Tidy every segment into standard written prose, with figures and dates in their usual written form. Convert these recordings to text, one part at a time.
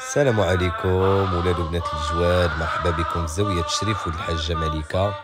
السلام عليكم ولاد وبنات الجواد، مرحبا بكم في زاوية الشريف ولد الحاجة ملكة.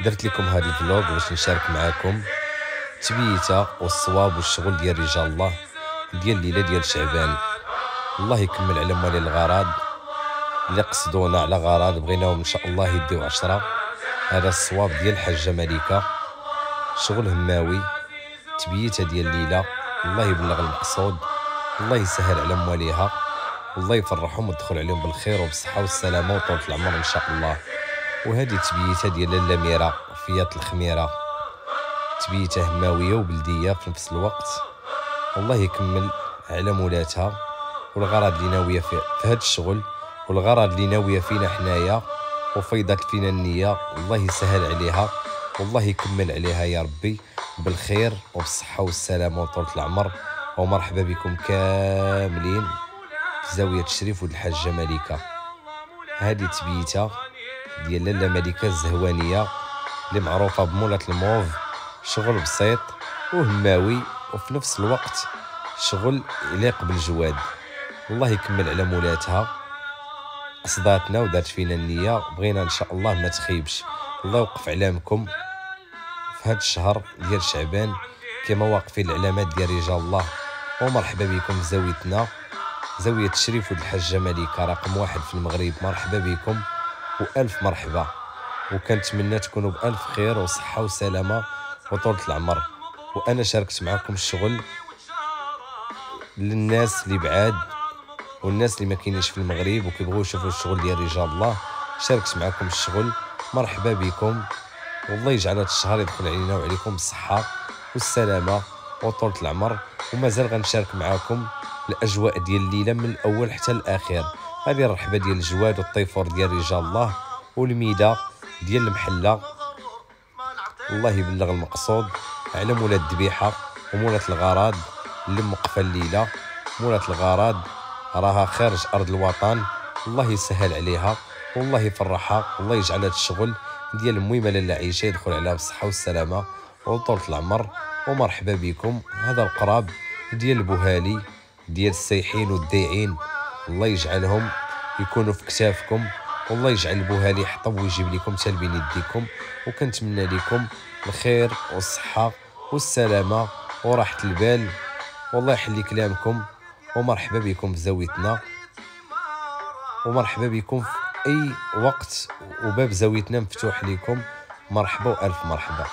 درت لكم هذا الفلوق باش نشارك معاكم التبييته والصواب والشغل ديال رجال الله ديال الليلة ديال شعبان. الله يكمل على موالي الغراض اللي قصدونا على غراض بغيناهم ان شاء الله يديو 10. هذا الصواب ديال الحاجة ملكة، شغل هماوي، تبييته ديال الليلة. الله يبلغ المقصود، الله يسهل على مواليها، الله يفرحهم ويدخل عليهم بالخير وبالصحة والسلامة وطولة العمر إن شاء الله. وهذه تبييته ديال الأميرة فيات الخميرة، تبييته هماوية وبلدية في نفس الوقت. الله يكمل على مولاتها والغرض اللي ناوية في هذا الشغل، والغرض اللي ناوية فينا حنايا وفيضت فينا النية. الله يسهل عليها والله يكمل عليها يا ربي بالخير وبالصحة والسلامة وطولة العمر. ومرحبا بكم كاملين في زاوية الشريف ولد الحاجة ملكة. هذه تبييته ديال لاله ملكة الزهوانية اللي معروفة بمولة الموف، شغل بسيط وهماوي وفي نفس الوقت شغل يليق بالجواد. الله يكمل على مولاتها، قصداتنا ودارت فينا النية، بغينا ان شاء الله ما تخيبش. الله يوقف علامكم في هذا الشهر ديال شعبان كما واقفين العلامات ديال رجال الله. ومرحبا بكم في زاويتنا زاوية الشريف ولد الحاجة ملكة رقم 1 في المغرب. مرحبا بكم وألف مرحبا، وكنتمنى تكونوا بألف خير وصحة وسلامة وطولة العمر. وأنا شاركت معكم الشغل للناس اللي بعاد والناس اللي ما كاينينش في المغرب وكيبغيو يشوفوا الشغل ديال رجال الله. شاركت معكم الشغل، مرحبا بكم، والله يجعل هذا الشهر يدخل علينا وعليكم بالصحة والسلامة وطولة العمر. ومازال غنشارك معكم الاجواء ديال الليله من الاول حتى الاخير. هذه الرحبه ديال الجواد والطيفور ديال رجال الله والميده ديال المحله. الله يبلغ المقصود على مولات الذبيحه ومولات الغراض اللي موقفه الليله. مولات الغراض راها خارج ارض الوطن، الله يسهل عليها والله يفرحها، والله يجعل هذا الشغل ديال الميمه لاله عيشه يدخل عليها بالصحه والسلامه وطولة العمر. ومرحبا بكم. هذا القراب ديال البوهالي ديال السايحين والدايعين، الله يجعلهم يكونوا في كتافكم، والله يجعل البوهالي يحطب ويجيب لكم حتى لبين يديكم. وكنتمنى لكم الخير والصحة والسلامة وراحة البال، والله يحلي كلامكم. ومرحبا بكم في زاويتنا، ومرحبا بكم في أي وقت، وباب زاويتنا مفتوح لكم. مرحبا وألف مرحبا.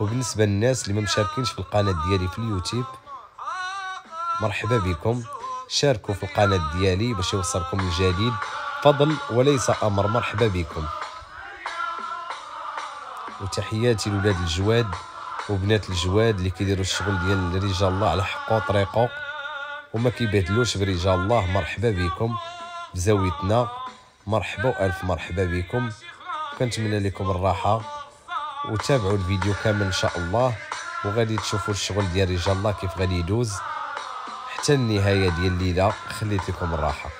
وبالنسبه للناس اللي ما مشاركينش في القناه ديالي في اليوتيوب، مرحبا بكم، شاركوا في القناه ديالي باش يوصلكم الجديد، فضل وليس امر. مرحبا بكم، وتحياتي لولاد الجواد وبنات الجواد اللي كيديروا الشغل ديال رجال الله على حقه وطريقه وما كيبهدلوش برجال الله. مرحبا بكم في زاويتنا، مرحبا والف مرحبا بكم. كنتمنى لكم الراحه وتابعوا الفيديو كامل ان شاء الله، وغادي تشوفوا الشغل ديال رجال الله كيف غادي يدوز حتى النهايه ديال الليله. خليت لكم الراحه.